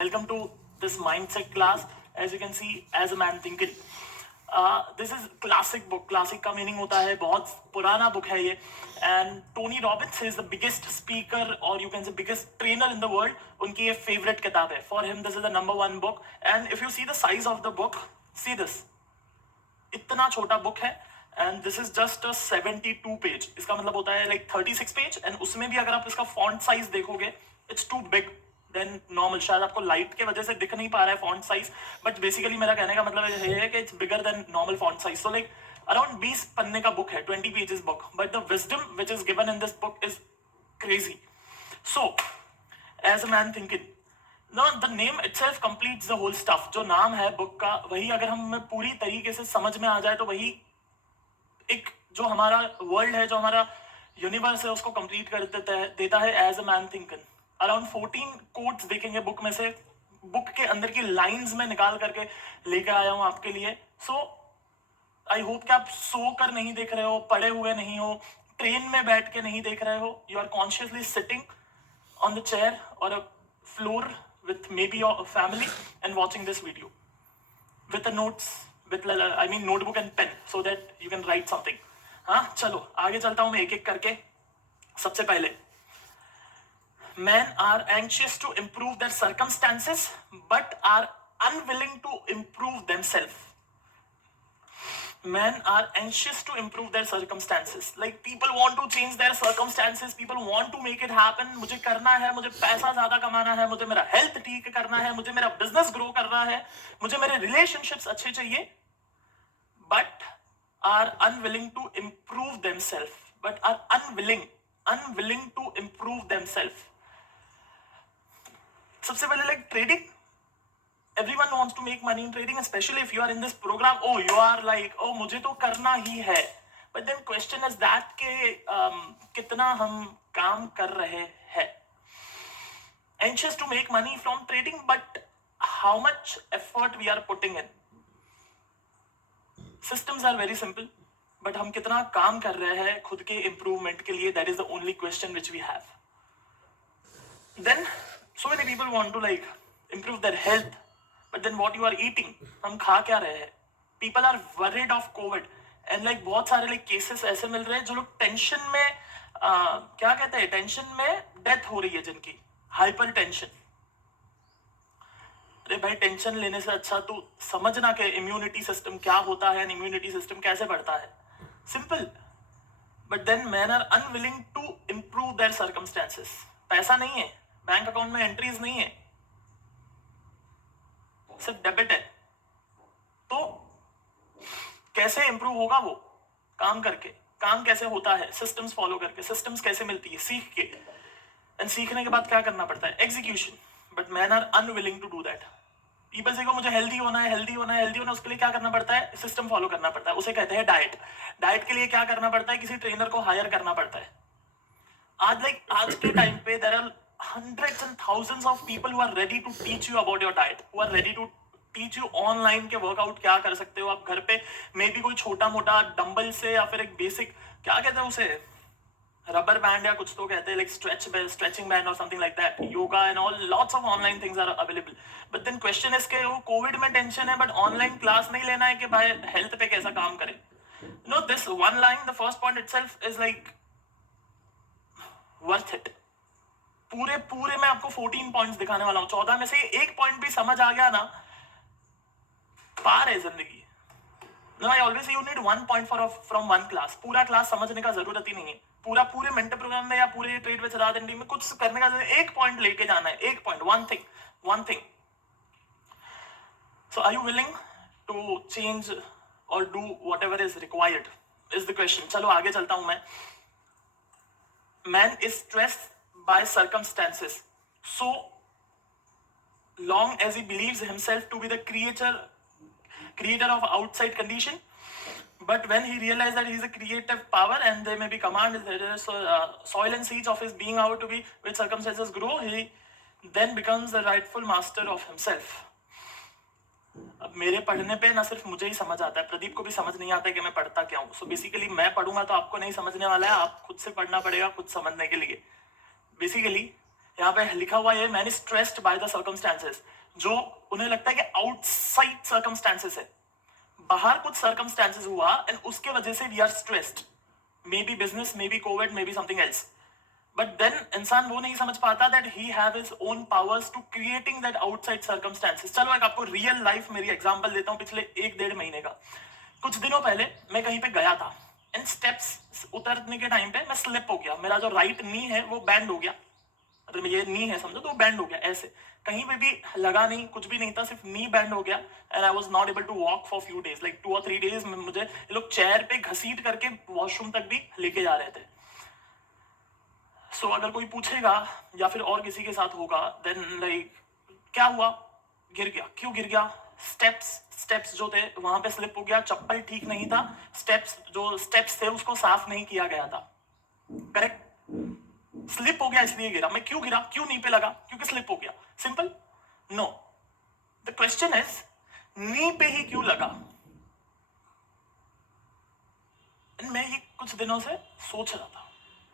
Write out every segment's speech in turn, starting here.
Welcome to this mindset class. As you can see, as a man thinking. This is classic book. Classic का meaning होता है बहुत पुराना book है ये. And Tony Robbins is the biggest speaker or you can say biggest trainer in the world. उनकी ये favorite किताब है. For him, this is the #1 book. And if you see the size of the book, see this. इतना छोटा book है. And this is just a 72 page. इसका मतलब होता है like 36 page. And उसमें भी अगर आप इसका font size देखोगे, it's too big. Then normal. शायद आपको लाइट के वजह से दिख नहीं पा रहा है फॉन्ट साइज, बट बेसिकली मेरा कहने का मतलब ये है कि it's bigger than normal font size. So like around 20 पन्ने का बुक है, 20 pages book, but the wisdom which is given in this book is crazy. So as a man thinking, no the name itself completes the whole stuff. जो नाम है book का, वही अगर हमें पूरी तरीके से समझ में आ जाए तो वही एक जो हमारा वर्ल्ड है, जो हमारा यूनिवर्स है, उसको कंप्लीट कर देता है as a man thinking. Around 14 quotes देखेंगे बुक में से. बुक के अंदर की लाइंस में निकाल करके लेकर आया हूं आपके लिए. सो आई होप कि आप सो कर नहीं देख रहे हो, पड़े हुए नहीं हो, ट्रेन में बैठ के नहीं देख रहे हो. You are consciously sitting on the chair or a floor with maybe your family and watching this video with a notes, with I mean notebook and pen, so that you can write something. हाँ, चलो आगे चलता हूं मैं एक एक करके. सबसे पहले, men are anxious to improve their circumstances but are unwilling to improve themselves. Men are anxious to improve their circumstances. Like people want to change their circumstances, people want to make it happen. मुझे करना है, मुझे पैसा ज्यादा कमाना है, मुझे मेरा हेल्थ ठीक करना है, मुझे मेरा बिजनेस ग्रो करना है, मुझे मेरे रिलेशनशिप्स अच्छे चाहिए, but are unwilling to improve themselves. But are unwilling to improve themselves. सबसे पहले like trading, everyone wants to make money in trading, especially if you are in this program. Oh, you are like, oh मुझे तो करना ही है. But then question is that के कितना हम काम कर रहे हैं. Anxious to make money from trading, but how much effort we are putting in. Systems are very simple, but हम कितना काम कर रहे हैं खुद के improvement के लिए, that is the only question which we have. Then so many people want to like improve their health, but then what you are eating, हम खा क्या रहे हैं. People are worried of COVID and like बहुत सारे like cases ऐसे मिल रहे हैं जो लोग टेंशन में क्या कहते हैं, टेंशन में डेथ हो रही है जिनकी, हाइपर टेंशन. अरे भाई, टेंशन लेने से अच्छा तू समझना कि इम्यूनिटी सिस्टम क्या होता है, इम्यूनिटी सिस्टम कैसे बढ़ता है. Simple. But then man are unwilling to improve their circumstances. पैसा नहीं है, बैंक अकाउंट में एंट्रीज नहीं है, सिर्फ डेबिट है. तो कैसे इंप्रूव होगा वो? काम करके. काम कैसे होता है? सिस्टम्स फॉलो करके. सिस्टम्स कैसे मिलती है? सीख के. एंड सीखने के बाद क्या करना पड़ता है? Execution. But man are unwilling to do that. People से को मुझे हेल्दी होना है, हेल्दी होना है, हेल्दी होना, उसके लिए क्या करना पड़ता है? सिस्टम फॉलो करना पड़ता है. उसे कहते हैं डाइट. डाइट के लिए क्या करना पड़ता है? किसी ट्रेनर को हायर करना पड़ता है. आज के टाइम पे there are hundreds and thousands of people who are ready to teach you about your diet, who are ready to teach you online के वर्कआउट क्या कर सकते हो आप घर पे. मे बी कोई छोटा मोटा डंबल से या फिर एक बेसिक, क्या कहते हैं उसे, रबर बैंड या कुछ तो कहते हैं, लाइक स्ट्रेचिंग बैंड और something like that. Yoga and all, lots of online things are available. But then question is के वो कोविड में टेंशन है, बट ऑनलाइन क्लास नहीं लेना है कि भाई हेल्थ पे कैसा काम करे. No, this one line, the first point itself is like worth it. पूरे मैं आपको 14 पॉइंट्स दिखाने वाला हूं. 14 में से एक पॉइंट भी समझ आ गया ना, पार है जिंदगी. No, I always you need 1 point from 1 class. पूरा क्लास समझने का जरूरत ही नहीं है. पूरे मेंटर प्रोग्राम में या पूरे ट्रेड विद राज एंड में कुछ करने का, एक पॉइंट लेके जाना है. एक point, one thing. So are you willing to change or do whatever is required is the question. चलो आगे चलता हूं मैं. Man is stressed by circumstances so long as he believes himself to be the creator of outside condition, but when he realizes that he is a creative power and there may be command, soil and seeds of his being out to be with circumstances grow, he then becomes the rightful master of himself. अब मेरे पढ़ने पे ना सिर्फ मुझे ही समझ आता है, प्रदीप को भी समझ नहीं आता है कि मैं पढ़ता क्या हूँ. सो बेसिकली मैं पढ़ूंगा तो आपको नहीं समझने वाला है, आप खुद से पढ़ना पड़ेगा खुद समझने के लिए. Basically, यहाँ पे लिखा हुआ है man is stressed by the circumstances, जो उन्हें लगता है कि आउटसाइड सर्कमस्टांसेस है, बाहर कुछ सर्कमस्टांसेस हुआ एंड उसके वजह से we are stressed, maybe business, maybe COVID, maybe something else, but then इंसान वो नहीं समझ पाता that he have his own powers to creating that outside circumstances. चलो एक आपको रियल लाइफ मेरी एग्जांपल देता हूँ, पिछले 1-1.5 महीने का। कुछ दिनों पहले मैं कहीं पे गया था एंड स्टेप्स उतरने के टाइम पे मैं स्लिप हो गया, मेरा जो राइट नी है वो बैंड हो गया, मतलब ये नी है समझो, तो बैंड हो गया, ऐसे कहीं पे भी लगा नहीं, कुछ भी नहीं था, सिर्फ नी बैंड हो गया and I was not able to walk for few days, like 2 or 3 days में मुझे ये लोग चेयर पे घसीट करके वॉशरूम तक भी लेके जा रहे थे। सो अगर कोई पूछेगा या फिर और किसी के साथ होगा देन लाइक क्या हुआ, गिर गया, क्यों गिर गया, स्टेप्स जो थे वहां पे स्लिप हो गया, चप्पल ठीक नहीं था, स्टेप्स थे उसको साफ नहीं किया गया था, करेक्ट, स्लिप हो गया इसलिए गिरा। मैं क्यों गिरा, क्यों नी पे लगा, क्योंकि स्लिप हो गया, simple. No, the question is knee पे ही क्यों लगा। मैं ये कुछ दिनों से सोच रहा था,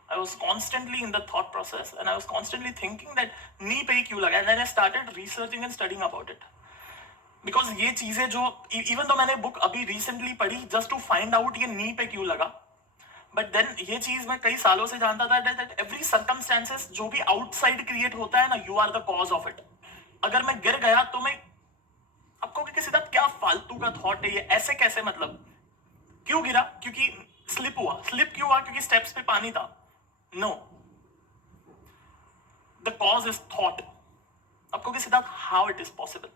I was constantly in the thought process and I was constantly thinking that knee पे ही क्यों लगा, and then I started researching and studying about it because ये चीजें जो even though मैंने बुक अभी recently पढ़ी just to find out ये knee पे क्यों लगा, but then ये चीज मैं कई सालों से जानता था that every circumstances जो भी outside create होता है ना, you are the cause of it। अगर मैं गिर गया तो मैं आपको किसी का क्या फालतू का थॉट है ये, ऐसे कैसे, मतलब क्यों गिरा, क्योंकि स्लिप हुआ, स्लिप क्यों हुआ, क्योंकि स्टेप्स पे पानी था। No, the cause is thought। आपको किसी सिद्धांत how it is possible,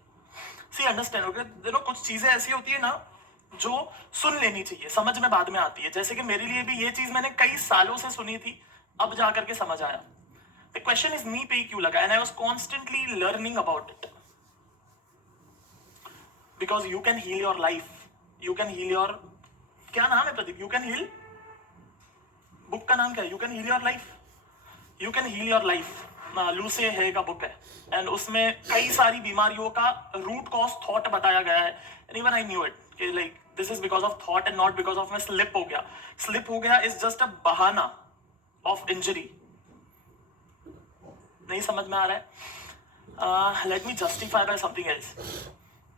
see understand, okay, देखो कुछ चीजें ऐसी होती है ना जो सुन लेनी चाहिए, समझ में बाद में आती है, जैसे कि मेरे लिए भी ये चीज मैंने कई सालों से सुनी थी, अब जाकर के समझ आया। The question is नी पे क्यों लगा, and I was constantly learning about it because you can heal your life, you can heal your, क्या नाम है Pradeep, you can heal, book का नाम क्या है, you can heal your life, you can heal your life, Louise है का book है एंड उसमें कई सारी बीमारियों का रूट कॉज थॉट बताया गया है and even I knew it कि like this is because of thought and not because of मैं स्लिप हो गया। स्लिप हो गया इज जस्ट अ बहाना ऑफ इंजरी, नहीं समझ में आ रहा है, let me justify by something else.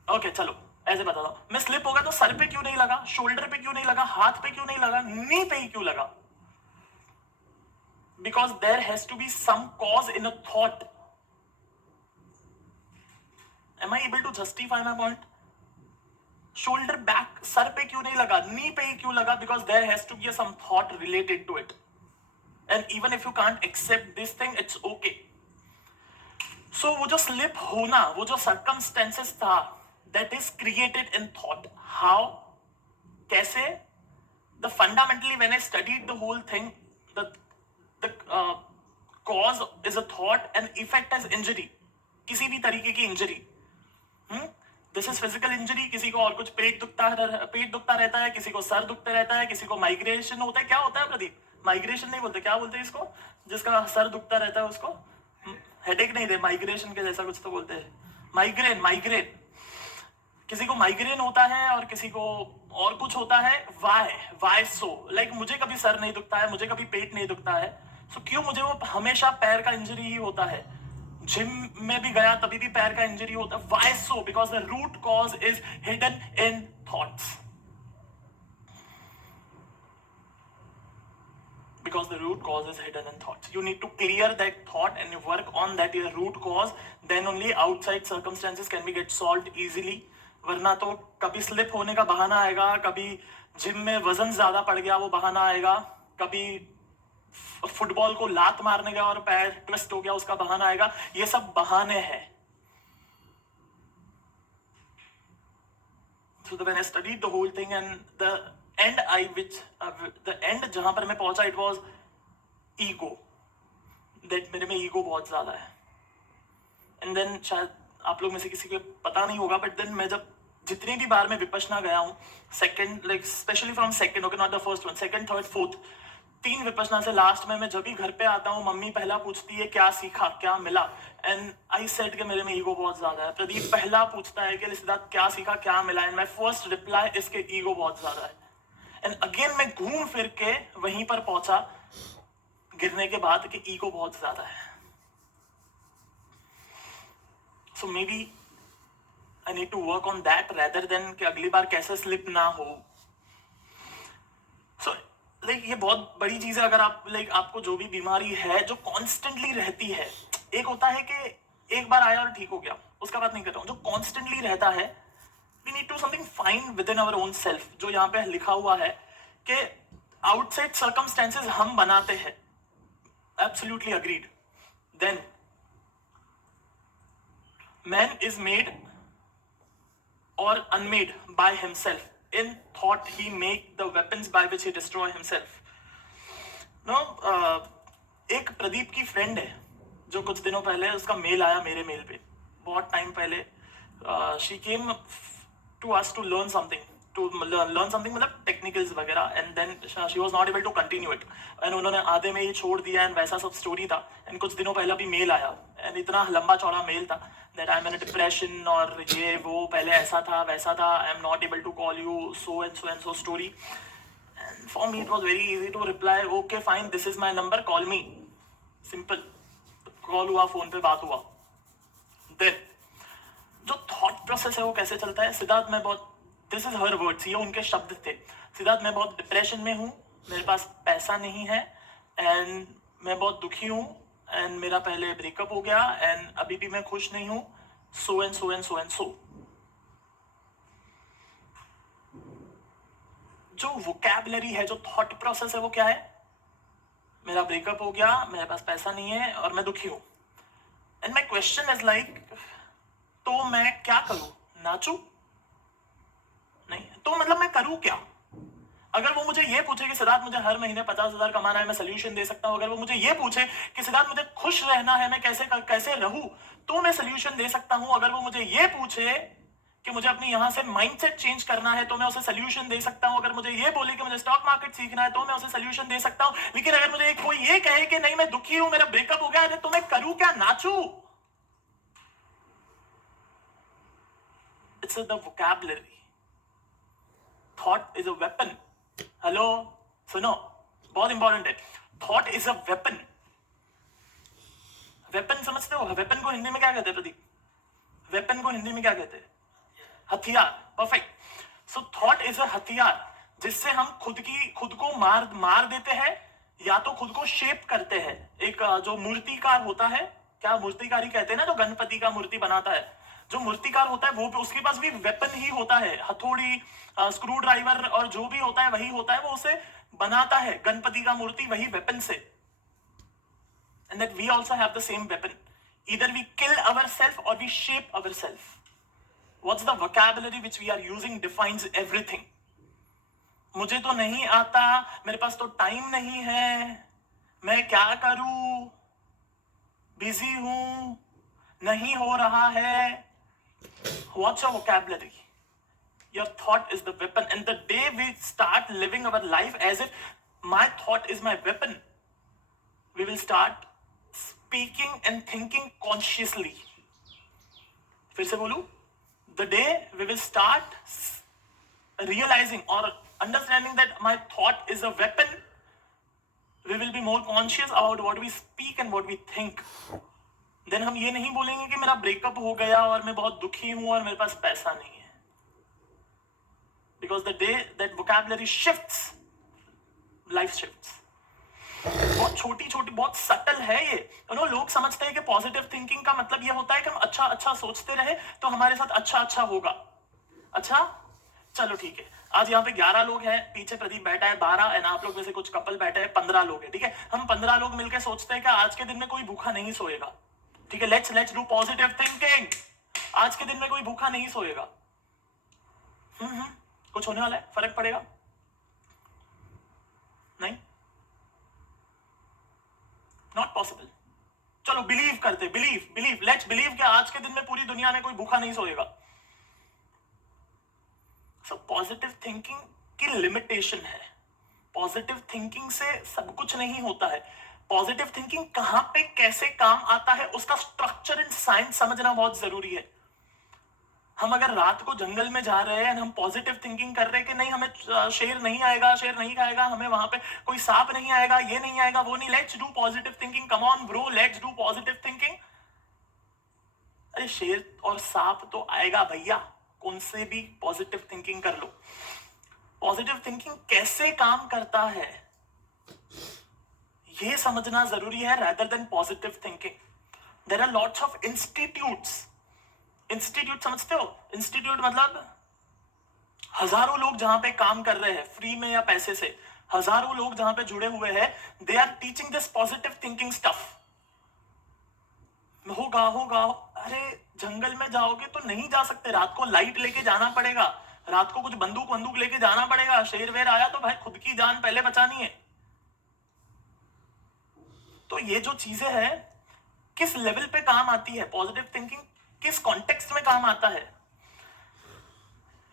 Okay चलो ऐसे बताता हूँ, मैं स्लिप हो गया तो सर पे क्यों नहीं लगा, शोल्डर पे क्यों नहीं लगा, हाथ पे क्यों नहीं लगा, नी पे ही क्यों लगा, because there has to be some cause in a thought। Am I able to justify my point? Shoulder back, sir पे क्यों नहीं लगा, नी पे ही क्यों लगा, because there has to be some thought related to it and even if you can't accept this thing it's okay। so वो जो slip होना, वो जो circumstances था that is created in thought, how, कैसे, the fundamentally when I studied the whole thing, the cause is a thought and effect as injury, किसी भी तरीके की injury, this is physical injury, किसी को और कुछ पेट दुखता रहता है, किसी को सर दुखता रहता है, किसी को माइग्रेशन होता है, क्या होता है प्रदीप, माइग्रेशन नहीं बोलते, क्या बोलते हैं इसको, जिसका सर दुखता रहता है उसको हेडेक नहीं दे, माइग्रेशन के जैसा कुछ तो बोलते हैं, माइग्रेन, किसी को माइग्रेन होता है और किसी को और कुछ होता है, वाई सो, लाइक मुझे कभी सर नहीं दुखता है, मुझे कभी पेट नहीं दुखता है, सो क्यों मुझे वो हमेशा पैर का इंजरी ही होता है, जिम में भी गया तभी भी पैर का इंजरी होता है, why so, because the root cause is hidden in thoughts, because the root cause is hidden in thoughts, you need to clear that thought and you work on that your root cause, then only outside circumstances can be get solved easily। वरना तो कभी slip होने का बहाना आएगा, कभी gym में वजन ज्यादा पड़ गया वो बहाना आएगा, कभी फुटबॉल को लात मारने का और पैर ट्विस्ट हो गया उसका बहाना आएगा, ये सब बहाने हैं। So when I studied the whole thing and the end जहां पर मैं पहुंचा, it was ego, that मेरे में ego बहुत ज्यादा है and then शायद आप लोग में से किसी को पता नहीं होगा, बट देन मैं जब जितनी भी बार मैं विपश्यना गया हूँ, second like specially from second, okay not the first one, second third fourth, 3 Vipassana से लास्ट में मैं जब भी घर पे आता हूँ, मम्मी पहला पूछती है क्या सीखा, क्या मिला, एंड आई सेड कि मेरे में ईगो बहुत ज्यादा है। प्रदीप पहला पूछता है कि सिद्धार्थ क्या सीखा, क्या मिला, एंड माय फर्स्ट रिप्लाई इसके ईगो बहुत ज्यादा है। एंड अगेन मैं घूम फिर के वहीं पर पहुंचा गिरने के बाद कि ईगो बहुत ज्यादा है। So maybe I need to work on that rather than कि अगली बार कैसे स्लिप ना हो. सो लाइक ये बहुत बड़ी चीज है. अगर आप लाइक आपको जो भी बीमारी है जो कॉन्स्टेंटली रहती है, एक होता है कि एक बार आया और ठीक हो गया, उसका बात नहीं कर रहा हूं. जो कॉन्स्टेंटली रहता है, we need to something find within our own self. जो यहाँ पे लिखा हुआ है कि आउटसाइड सर्कमस्टेंसेस हम बनाते हैं. Absolutely agreed. Then man is made or unmade by himself. In thought he make the weapons by which he destroy himself. No, एक प्रदीप की फ्रेंड है जो कुछ दिनों पहले उसका मेल आया मेरे मेल पे, बहुत टाइम पहले. She came to us to learn something, मतलब टेक्निकल्स वगैरह, and then she was not able to continue it, and उन्होंने आधे में ही छोड़ दिया, एंड वैसा सब स्टोरी था. एंड कुछ दिनों पहले भी मेल आया, एंड इतना लंबा चौड़ा मेल था that I am in depression और ये वो, पहले ऐसा था वैसा था, I am not able to call you, so and so story. And for me it was very easy to reply, okay fine, this is my number, call me. Simple. Call हुआ, phone पे बात हुआ. Then जो thought process है वो कैसे चलता है. सिद्धार्थ, मैं बहुत, दिस इज हर वर्ड्स, ये उनके शब्द थे. सिद्धार्थ, मैं बहुत डिप्रेशन में हूँ, मेरे पास पैसा नहीं है, एंड मैं बहुत दुखी हूँ, एंड मेरा पहले ब्रेकअप हो गया, एंड अभी भी मैं खुश नहीं हूँ, सो and so and so and सो. जो वोकैबुलरी है, जो थॉट प्रोसेस है, वो क्या है. मेरा ब्रेकअप हो गया, मेरे पास पैसा नहीं है और मैं दुखी हूँ. And my question is like, तो मैं क्या करूं, नाचूं? नहीं. तो मतलब मैं करूं क्या? अगर वो मुझे ये पूछे कि सिद्धार्थ मुझे हर महीने 50,000 कमाना है, मैं सोल्यूशन दे सकता हूं. अगर वो मुझे ये पूछे कि सिद्धार्थ मुझे खुश रहना है, मैं कैसे रहूं, तो मैं सोल्यूशन दे सकता हूं. अगर वो मुझे ये पूछे कि मुझे अपनी यहां से माइंडसेट चेंज करना है, तो मैं उसे सोल्यूशन दे सकता हूं. अगर मुझे ये बोले कि मुझे स्टॉक मार्केट सीखना है, तो मैं उसे सोल्यूशन दे सकता हूं. लेकिन अगर मुझे कोई ये कहे कि नहीं मैं दुखी हूं, मेरा ब्रेकअप हो गया है, तो मैं करूं क्या, नाचूं? It's the vocabulary. Thought is a weapon. Hello, सुनो, बहुत इंपॉर्टेंट है. Thought is a weapon. Weapon समझते हो? वेपन को हिंदी में क्या कहते हैं प्रदीप? वेपन को हिंदी में क्या कहते हैं? हथियार. Perfect. So thought is a हथियार जिससे हम खुद को मार देते हैं, या तो खुद को शेप करते हैं. एक जो मूर्तिकार होता है, क्या मूर्तिकारी कहते हैं ना, जो गणपति का मूर्ति बनाता है, जो मूर्तिकार होता है वो उसके पास भी वेपन ही होता है. हथौड़ी, स्क्रू ड्राइवर और जो भी होता है वही होता है, वो उसे बनाता है गणपति का मूर्ति वही वेपन से. And that we also have the same weapon. Either we kill ourselves or we shape ourselves. What's the vocabulary which we are using defines everything. मुझे तो नहीं आता, मेरे पास तो टाइम नहीं है, मैं क्या करूं, बिजी हूं, नहीं हो रहा है. What's your vocabulary? Your thought is the weapon. And the day we start living our life as if my thought is my weapon, we will start speaking and thinking consciously. फिर से बोलूं, the day we will start realizing or understanding that my thought is a weapon, we will be more conscious about what we speak and what we think. Then हम ये नहीं बोलेंगे कि मेरा breakup हो गया और मैं बहुत दुखी हूं और मेरे पास पैसा नहीं है. Because the day that vocabulary shifts, life shifts. बहुत छोटी बहुत सटल है ये. लोग समझते हैं कि पॉजिटिव थिंकिंग का मतलब ये होता है कि हम अच्छा सोचते रहे तो हमारे साथ अच्छा होगा. अच्छा, चलो ठीक है. आज यहाँ पे 11 लोग हैं, पीछे प्रदीप बैठा है 12, एंड आप लोग में से कुछ कपल बैठे हैं 15 लोग हैं. ठीक है, हम 15 लोग मिलकर सोचते हैं कि आज के दिन में कोई भूखा नहीं सोएगा. ठीक है, लेट्स डू पॉजिटिव थिंकिंग. आज के दिन में कोई भूखा नहीं सोएगा. कुछ होने वाला है, फर्क पड़ेगा नहीं, नॉट पॉसिबल. चलो बिलीव करते, बिलीव लेट्स बिलीव कि आज के दिन में पूरी दुनिया में कोई भूखा नहीं सोएगा. सो पॉजिटिव थिंकिंग की लिमिटेशन है. पॉजिटिव थिंकिंग से सब कुछ नहीं होता है. पॉजिटिव थिंकिंग कहां पे कैसे काम आता है, उसका स्ट्रक्चर एंड साइंस समझना बहुत जरूरी है. हम अगर रात को जंगल में जा रहे हैं, हम पॉजिटिव थिंकिंग कर रहे हैं कि नहीं हमें शेर नहीं आएगा, शेर नहीं खाएगा, हमें वहां पे कोई सांप नहीं आएगा, ये नहीं आएगा, वो नहीं. Let's do positive thinking. Come on bro, let's do positive thinking. अरे शेर और सांप तो आएगा भैया, कौन से भी पॉजिटिव थिंकिंग कर लो। पॉजिटिव थिंकिंग कैसे काम करता है ये समझना जरूरी है, rather than positive thinking. There are lots of institutes. Institute समझते हो? इंस्टीट्यूट मतलब हजारों लोग जहां पे काम कर रहे हैं फ्री में या पैसे से, हजारों लोग जहां पे जुड़े हुए हैं, they are teaching this positive thinking stuff. होगा होगा, अरे जंगल में जाओगे तो नहीं जा सकते, रात को लाइट लेके जाना पड़ेगा, रात को कुछ बंदूक बंदूक लेके जाना पड़ेगा, शेर वेर आया तो भाई खुद की जान पहले बचानी है। तो ये जो चीजें हैं किस लेवल पे काम आती है, पॉजिटिव थिंकिंग किस कॉन्टेक्स्ट में काम आता है,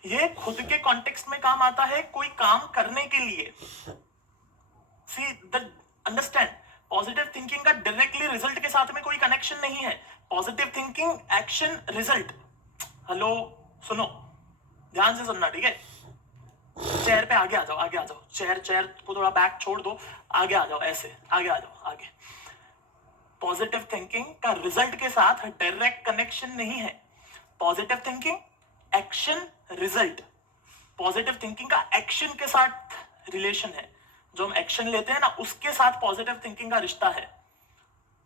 ये खुद के कॉन्टेक्स्ट में काम आता है कोई काम करने के लिए। See the understand, positive thinking का डायरेक्टली रिजल्ट के साथ में कोई कनेक्शन नहीं है। Positive thinking action result. Hello सुनो, ध्यान से सुनना, ठीक है? चेयर पे आगे आ जाओ, आगे आ जाओ, चेयर चेयर को थोड़ा बैक छोड़ दो, आगे आ जाओ, ऐसे आगे आ जाओ, आगे। पॉजिटिव थिंकिंग का रिजल्ट के साथ डायरेक्ट कनेक्शन नहीं है। Positive thinking action result, positive thinking का एक्शन के साथ रिलेशन है। जो हम एक्शन लेते हैं ना उसके साथ पॉजिटिव थिंकिंग का रिश्ता है।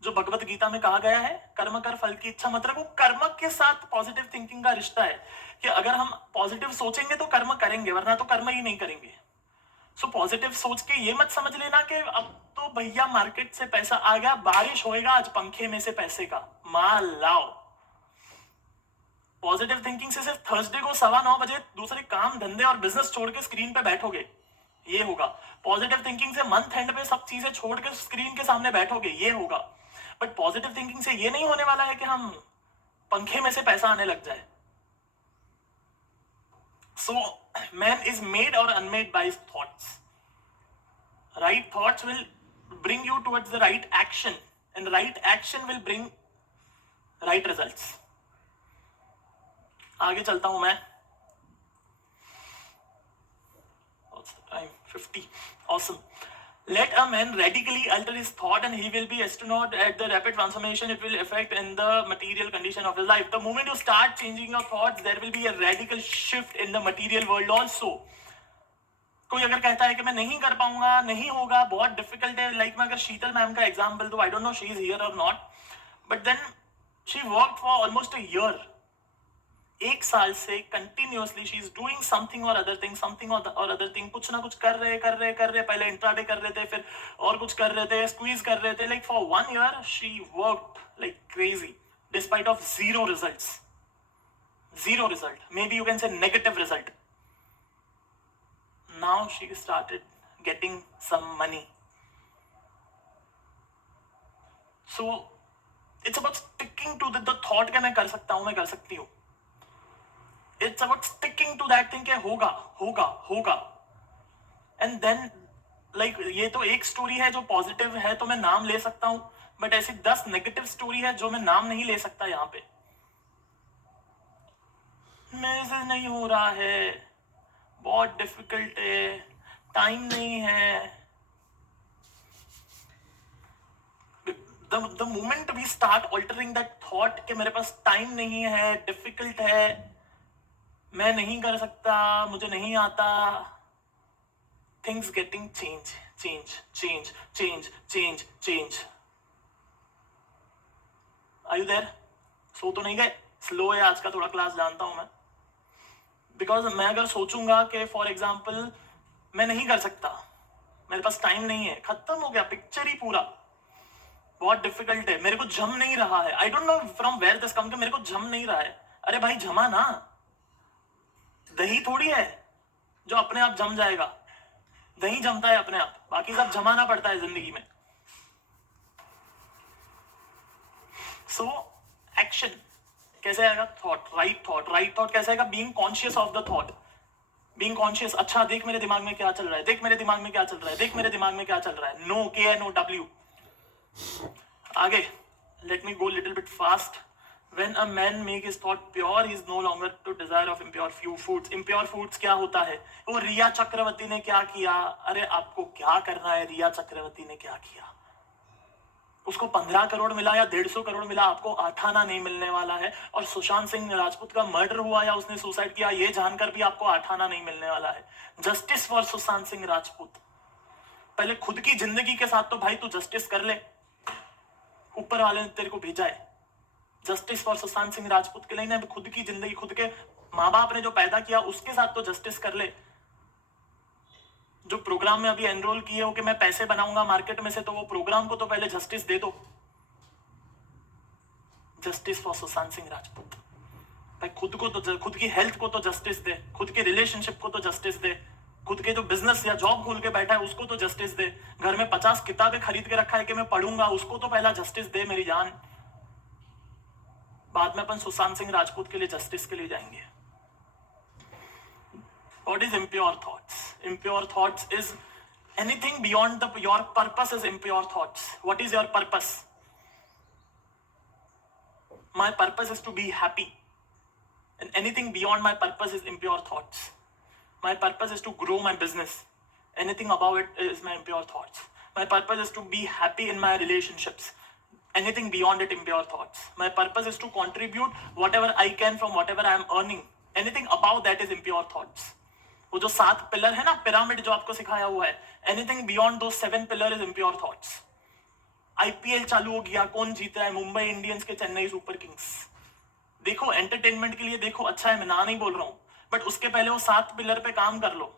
जो भगवत गीता में कहा गया है कर्म कर फल की इच्छा मत रखो, कर्म के साथ पॉजिटिव थिंकिंग का रिश्ता है कि अगर हम पॉजिटिव सोचेंगे तो कर्म करेंगे, वरना तो कर्म ही नहीं करेंगे। सो पॉजिटिव सोच के ये मत समझ लेना कि अब तो भैया मार्केट से पैसा आ गया, बारिश होएगा आज पंखे में से पैसे का, माल लाओ। पॉजिटिव थिंकिंग से सिर्फ थर्सडे को 9:15 दूसरे काम धंधे और बिजनेस छोड़ के स्क्रीन पे बैठोगे, ये होगा। पॉजिटिव थिंकिंग से मंथ एंड पे सब चीजें छोड़ के स्क्रीन के सामने बैठोगे, ये होगा। बट पॉजिटिव थिंकिंग से ये नहीं होने वाला है कि हम पंखे में से पैसा आने लग जाए। सो मैन इज मेड और Unmade by his thoughts. Right thoughts will bring you towards the right action, and right action will bring right results. आगे चलता हूं मैं। What's the time? 50. Awesome. Let a man radically alter his thought and he will be astronaut at the rapid transformation it will affect in the material condition of his life. The moment you start changing your thoughts, there will be a radical shift in the material world also. कोई अगर कहता है कि मैं नहीं कर पाऊंगा, नहीं होगा, बहुत डिफिकल्ट है, लाइक मैं अगर शीतल मैम का एग्जांपल दूं, I don't know she is here or not, but then she worked for almost a year. 1 साल से continuously she is doing something or other thing, something or other thing, कुछ ना कुछ कर रहे, पहले इंट्राडे कर रहे थे, फिर और कुछ कर रहे थे, स्क्वीज कर रहे थे, like for 1 year she worked like crazy despite of zero results, zero result, may be you can say negative result. Now she started getting some money. So it's about sticking to the thought कि मैं कर सकता हूं, मैं कर सकती हूं। It's about sticking to that thing कि होगा होगा होगा। And then like ये तो एक स्टोरी है जो पॉजिटिव है तो मैं नाम ले सकता हूं, बट ऐसी 10 नेगेटिव स्टोरी है जो मैं नाम नहीं ले सकता। यहां पे मेरे से नहीं हो रहा है, बहुत डिफिकल्ट है, टाइम नहीं है। The moment we start altering that thought कि मेरे पास टाइम नहीं है, डिफिकल्ट है, मैं नहीं कर सकता, मुझे नहीं आता, things getting change. Are you there? सो तो नहीं गए? स्लो है आज का थोड़ा क्लास, जानता हूं मैं। बिकॉज मैं अगर सोचूंगा कि फॉर एग्जाम्पल मैं नहीं कर सकता, मेरे पास टाइम नहीं है, खत्म हो गया पिक्चर ही पूरा। बहुत डिफिकल्ट है, मेरे को जम नहीं रहा है, I don't know from where this come, मेरे को जम नहीं रहा है। अरे भाई जमा ना, दही थोड़ी है जो अपने आप जम जाएगा, दही जमता है अपने आप, बाकी सब जमाना पड़ता है जिंदगी में। सो एक्शन कैसे आएगा? थॉट, राइट थॉट कैसे आएगा? Being conscious of the thought, being conscious. अच्छा देख मेरे दिमाग में क्या चल रहा है, देख मेरे दिमाग में क्या चल रहा है, देख मेरे दिमाग में क्या चल रहा है। No, KNOW। आगे, let me go little bit fast. When a man make his thought pure, he is no longer to desire of impure foods. Impure foods क्या होता है? वो रिया चक्रवर्ती ने क्या किया? अरे आपको क्या करना है, रिया चक्रवर्ती ने क्या किया? उसको 15 करोड़ मिला या 150 करोड़ मिला, आपको आठाना नहीं मिलने वाला है। और सुशांत सिंह राजपूत का मर्डर हुआ या उसने सुसाइड किया, ये जानकर भी आपको आठाना नहीं मिलने वाला है। Justice for Sushant Singh Rajput. पहले खुद की जिंदगी के साथ तो भाई तू जस्टिस कर ले, ऊपर वाले ने तेरे को भेजा है। जस्टिस फॉर सुशांत सिंह राजपूत के लिए ना, खुद की जिंदगी, खुद के माँ बाप ने जो पैदा किया उसके साथ तो जस्टिस कर ले। जो प्रोग्राम में अभी एनरोल किए हो कि मैं पैसे बनाऊंगा मार्केट में से, तो वो प्रोग्राम को तो पहले जस्टिस दे दो। Justice for Sushant Singh Rajput. भाई खुद को तो, खुद की हेल्थ को तो जस्टिस दे, खुद के रिलेशनशिप को तो जस्टिस दे, खुद के जो बिजनेस या जॉब खोल के बैठा है उसको तो जस्टिस दे, घर में 50 किताबें खरीद के रखा है कि मैं पढ़ूंगा, उसको तो पहला जस्टिस दे मेरी जान। बाद में अपन सुशांत सिंह राजपूत के लिए जस्टिस के लिए जाएंगे। What is impure thoughts? Impure thoughts is anything beyond your purpose is impure thoughts. What is your purpose? My purpose is to be happy. And anything beyond my purpose is impure thoughts. My purpose is to grow my business. Anything above it is my impure thoughts. My purpose is to be happy in my relationships. Anything beyond it, impure thoughts. My purpose is to contribute whatever I can from whatever I am earning. Anything above that is impure thoughts. वो जो 7 pillar है ना, pyramid जो आपको सिखाया हुआ है, anything beyond दो 7 pillar is impure thoughts. IPL चालू हो गया, कौन जीत रहा है? मुंबई इंडियंस के चेन्नई सुपर किंग्स। देखो, एंटरटेनमेंट के लिए देखो, अच्छा है, मैं ना नहीं बोल रहा हूं, बट उसके पहले वो 7 पिलर पे काम कर लो।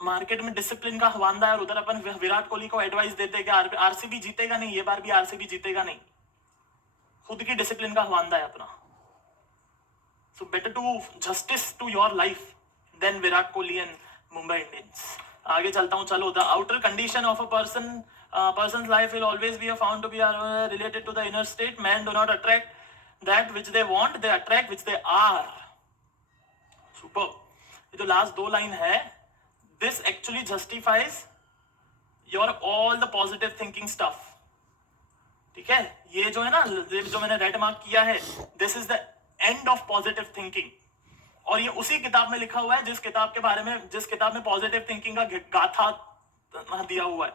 मार्केट में डिसिप्लिन का हवाला है और उधर अपन विराट कोहली को एडवाइस देते हैं कि आरसीबी जीतेगा नहीं, ये बार भी आरसीबी जीतेगा नहीं। खुद की डिसिप्लिन का हवाला है अपना। So better to justice to your life than Virat Kohli and Mumbai Indians. आगे चलता हूँ, चलो। The outer condition of a person's life will always be found to be related to the inner state. Men do not attract that which they want, they attract which they are. Super. ये जो last 2 line है, this actually justifies your all the positive thinking stuff. ठीक है, ये जो है ना, जो मैंने रेड मार्क किया है, this is the end of positive thinking. और ये उसी किताब में लिखा हुआ है जिस किताब में पॉजिटिव थिंकिंग का गाथा दिया हुआ है।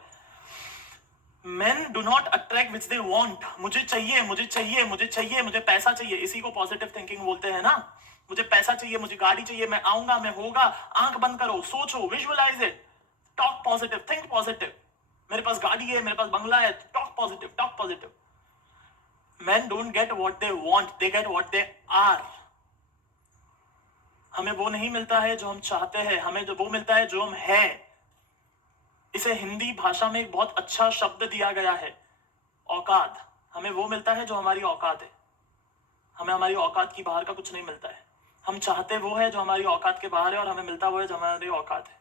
Men do not attract which they want. मुझे चाहिए, मुझे चाहिए, मुझे चाहिए, मुझे पैसा चाहिए, इसी को पॉजिटिव थिंकिंग बोलते हैं ना। मुझे पैसा चाहिए, मुझे गाड़ी चाहिए, मैं आऊंगा, मैं होगा। आंख बंद करो, सोचो, visualize it, talk positive, think positive. मेरे पास गाड़ी है, मेरे पास बंगला है, talk positive, talk positive. Men don't get what they want, they get what they are. हमें वो नहीं मिलता है जो हम चाहते हैं, हमें वो मिलता है जो हम हैं। इसे हिंदी भाषा में एक बहुत अच्छा शब्द दिया गया है, औकात। हमें वो मिलता है जो हमारी औकात है। हमें हमारी औकात की बाहर का कुछ नहीं मिलता है। हम चाहते वो है जो हमारी औकात के बाहर है, और हमें मिलता वो है जो हमारी औकात है।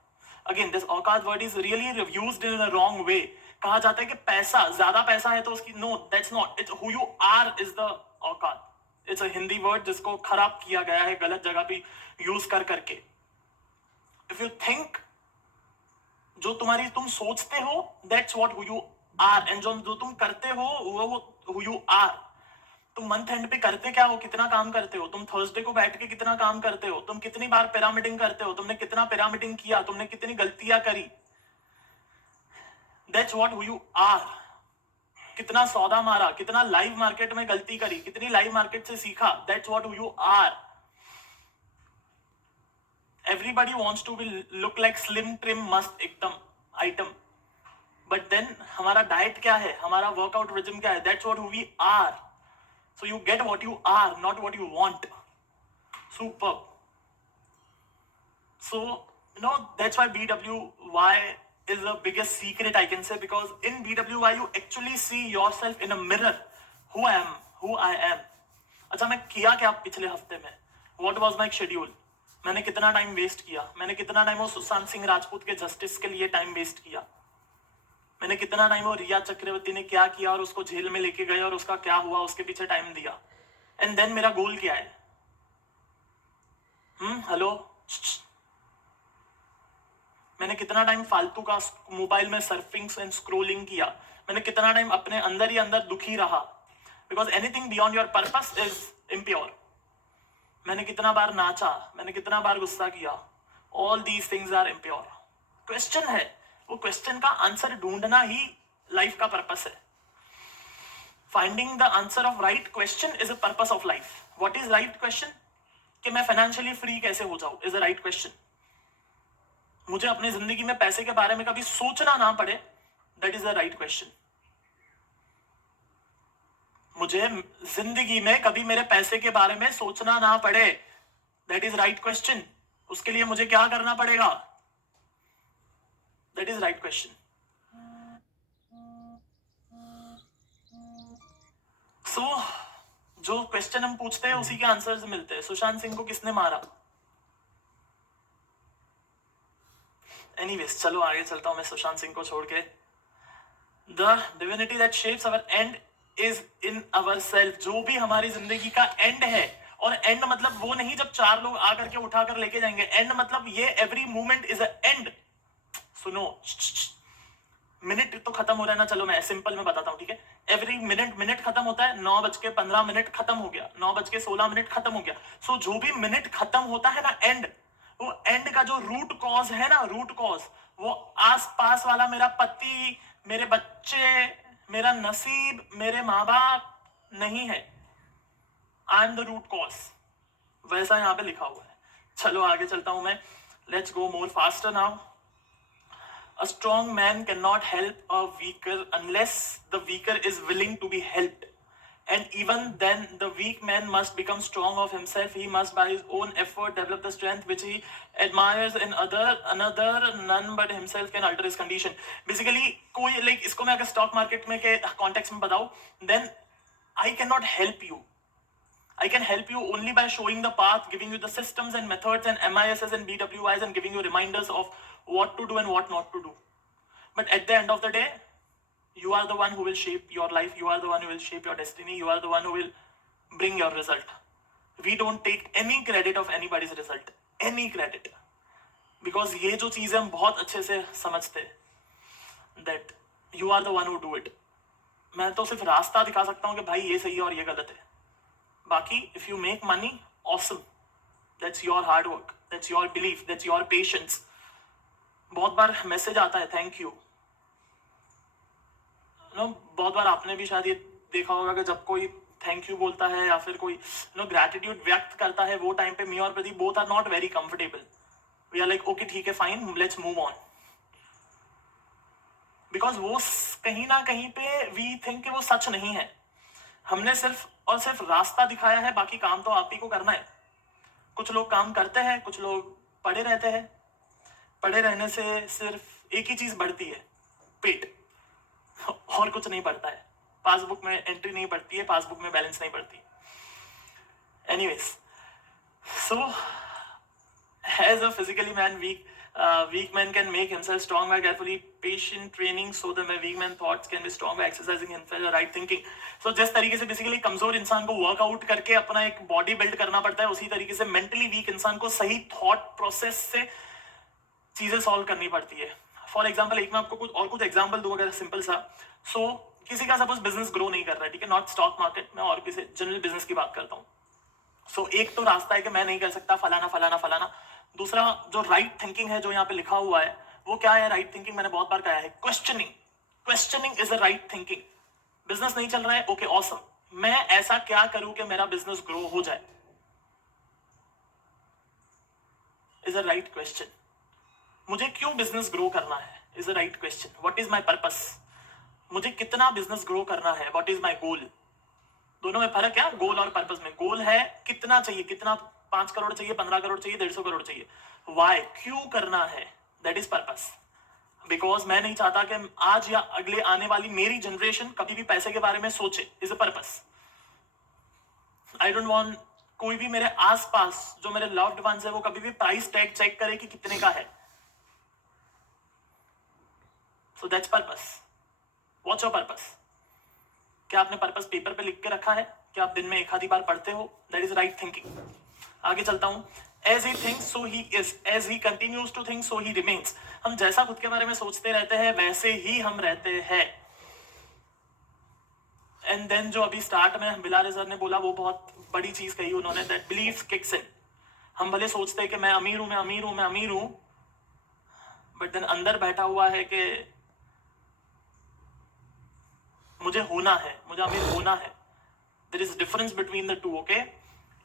अगेन, दिस औकात word is really used in a wrong way. कहा जाता है कि पैसा, ज्यादा पैसा है तो उसकी, no, that's not, it's who you are is the औकात। इट्स अ हिंदी वर्ड जिसको खराब किया गया है गलत जगह पे यूज करके। इफ यू थिंक, जो तुम सोचते हो, that's what who you are, and जो तुम करते हो वो हु यू आर। तुम मंथ एंड पे करते क्या हो, कितना काम करते हो, तुम थर्सडे को बैठ के कितना काम करते हो, तुम कितनी बार पिरामिडिंग करते हो, तुमने कितना पिरामिडिंग किया, तुमने कितनी गलतियां करी, That's what who you are. कितना सौदा मारा, कितना लाइव मार्केट में गलती करी, कितनी लाइव मार्केट से सीखा, That's what who you are. Everybody wants to be look like slim, trim, mस्त एकदम आइटम, but then हमारा डाइट क्या है, हमारा वर्कआउट रिजिम क्या है, That's what who we are. So you get what you are, not what you want. Superb. So that's why BWY is the biggest secret I can say, because in BWY you actually see yourself in a mirror. Who I am. अच्छा, मैं किया क्या पिछले हफ्ते में? What was my schedule? मैंने कितना time waste किया? मैंने कितना टाइम वो सुशांत सिंह राजपूत के जस्टिस के लिए टाइम वेस्ट किया? मैंने कितना टाइम वो रिया चक्रवर्ती ने क्या किया और उसको जेल में लेके गए और उसका क्या हुआ, उसके पीछे टाइम दिया? एंड देन मेरा गोल क्या है? हेलो, मैंने कितना टाइम फालतू का मोबाइल में सर्फिंग एंड स्क्रोलिंग किया? मैंने कितना टाइम अपने अंदर ही अंदर दुखी रहा? Because anything beyond your purpose is impure. मैंने कितना बार नाचा, मैंने कितना बार गुस्सा किया, all these things are impure. Question है, वो क्वेश्चन का आंसर ढूंढना ही लाइफ का पर्पस है. Finding the answer of right question is a purpose of life. What is right question? कि मैं फाइनेंशियली फ्री कैसे हो जाऊं इज अ राइट क्वेश्चन. मुझे अपनी जिंदगी में पैसे के बारे में कभी सोचना ना पड़े, that is a right question. मुझे जिंदगी में कभी मेरे पैसे के बारे में सोचना ना पड़े, दैट इज राइट क्वेश्चन. उसके लिए मुझे क्या करना पड़ेगा? That is right question. So जो क्वेश्चन हम पूछते हैं उसी के आंसर्स मिलते हैं. सुशांत सिंह को किसने मारा? एनीवेज, चलो आगे चलता हूं मैं सुशांत सिंह को छोड़ के. The divinity that shapes our and is in our self. जो भी हमारी जिंदगी का एंड है, और एंड मतलब वो नहीं जब चार लोग आकर के उठाकर लेके जाएंगे. एंड मतलब ये every movement is a and. सुनो, मिनट तो खत्म हो रहा है ना. चलो मैं सिंपल में बताता हूं, ठीक है. एवरी मिनट खत्म होता है. 9:15 खत्म हो गया, 9:16 खत्म हो गया. सो जो भी मिनट खत्म होता है ना, एंड, वो एंड का जो रूट कॉज है ना, रूट कॉज, वो आस पास वाला मेरा पति, मेरे बच्चे, मेरा नसीब, मेरे माँ बाप नहीं है. I am the root cause. वैसा यहां पे लिखा हुआ है. चलो आगे चलता हूं मैं. Let's go more faster now. A strong man cannot help a weaker unless the weaker is willing to be helped. And even then, the weak man must become strong of himself. He must, by his own effort, develop the strength which he admires in another. None but himself can alter his condition. Basically, कोई like इसको मैं अगर stock market में के context में बताऊं, then I cannot help you. I can help you only by showing the path, giving you the systems and methods and MISs and BWIs, and giving you reminders of what to do and what not to do. But at the end of the day, you are the one who will shape your life. You are the one who will shape your destiny. You are the one who will bring your result. We don't take any credit of anybody's result. Any credit. Because ये जो चीज़ें हम बहुत अच्छे से समझते हैं, that you are the one who do it. मैं तो सिर्फ रास्ता दिखा सकता हूँ कि भाई ये सही है और ये गलत है. बाकी if you make money, awesome. That's your hard work. That's your belief. That's your patience. बहुत बार मैसेज आता है थैंक यू. बहुत बार आपने भी शायद ये देखा होगा कि जब कोई थैंक यू बोलता है या फिर कोई ग्रैटिट्यूड व्यक्त करता है, वो टाइम पे मी और Pradeep both are not very comfortable. We are like okay ठीक है fine, let's move on. Because वो कहीं ना कहीं पे वी थिंक कि वो सच नहीं है. हमने सिर्फ और सिर्फ रास्ता दिखाया है, बाकी काम तो आप ही को करना है. कुछ लोग काम करते हैं, कुछ लोग पड़े रहते हैं. पड़े रहने से सिर्फ एक ही चीज बढ़ती है, पेट, और कुछ नहीं बढ़ता है. पासबुक में एंट्री नहीं बढ़ती है, पासबुक में बैलेंस नहीं बढ़ती. Anyways, so as a physically man weak man can make himself strong by carefully patient training, so the weak man thoughts can be strong by exercising himself right thinking. So जिस तरीके से basically कमजोर इंसान को workout करके अपना एक body build करना पड़ता है, उसी तरीके से मेंटली वीक इंसान को सही थॉट प्रोसेस से चीजें सॉल्व करनी पड़ती है. फॉर एग्जाम्पल, एक मैं आपको कुछ एग्जाम्पल दूं अगर सिंपल सा. सो किसी का सपोज बिजनेस ग्रो नहीं कर रहा है, ठीक है, नॉट स्टॉक मार्केट में, और किसी जनरल बिजनेस की बात करता हूँ. सो एक तो रास्ता है कि मैं नहीं कर सकता फलाना फलाना फलाना. दूसरा जो राइट थिंकिंग है, जो यहाँ पे लिखा हुआ है, वो क्या है? राइट थिंकिंग मैंने बहुत बार कहा है, questioning. Questioning is a right thinking. Business नहीं चल रहा है, ओके ऑसम, मैं ऐसा क्या करूं कि मेरा बिजनेस ग्रो हो जाए, इज अ राइट क्वेश्चन. मुझे क्यों बिजनेस ग्रो करना है, is a right question. What is my purpose, मुझे कितना बिजनेस ग्रो करना है, व्हाट इज माय गोल. दोनों में फर्क है, गोल और पर्पस में. गोल है कितना चाहिए, कितना 5 करोड़ चाहिए, 15 करोड़ चाहिए, 150 करोड़ चाहिए. वाई, क्यों करना है, दैट इज पर्पस. बिकॉज मैं नहीं चाहता कि आज या अगले आने वाली मेरी जनरेशन कभी भी पैसे के बारे में सोचे, is a purpose. I don't want कोई भी मेरे आसपास जो मेरे लव्ड वंस है वो कभी भी प्राइस टैग चेक करे कि कितने का है. So that's purpose. What's your purpose? क्या आपने पर्पस पेपर पे लिख के रखा है? क्या आप दिन में एक आधी बार पढ़ते हो? That is right thinking. आगे चलता हूं. As he thinks, so he is. As he continues to think, so he remains. हम जैसा खुद के बारे में सोचते रहते हैं, वैसे ही हम रहते हैं. एंड देन जो अभी स्टार्ट में बिलाल सर ने बोला, वो बहुत बड़ी चीज कही उन्होंने, दैट बिलीफ किक्स इन. हम भले सोचते हैं कि मैं अमीर हूं, मैं अमीर हूं, मैं अमीर हूं, बट देन अंदर बैठा हुआ है कि मुझे होना है, मुझे अमीर होना है. There is difference between the two. Okay,